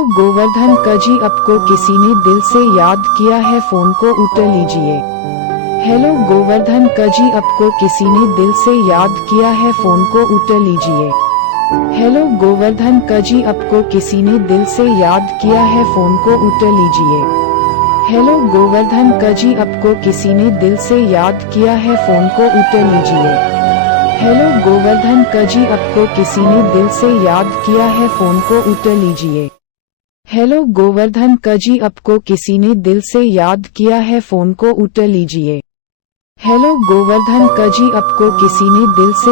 Hello Govardhan कजी, आपको किसी ने दिल से याद किया है, फोन को उठा लीजिए। हेलो गोवर्धन कजी, आपको किसी ने दिल से याद किया है, फोन को उठा लीजिए। हेलो गोवर्धन कजी, आपको किसी ने दिल से याद किया है, फोन को उठा लीजिए। हेलो गोवर्धन कजी, आपको किसी ने दिल से याद किया है, फोन को उठा लीजिए। हेलो गोवर्धन कजी, आपको किसी ने दिल से याद किया है, फोन को उठा लीजिए। हेलो गोवर्धन कजी, आपको किसी ने दिल से याद किया है, फोन को उठा लीजिए। हेलो गोवर्धन कजी, आपको किसी ने दिल से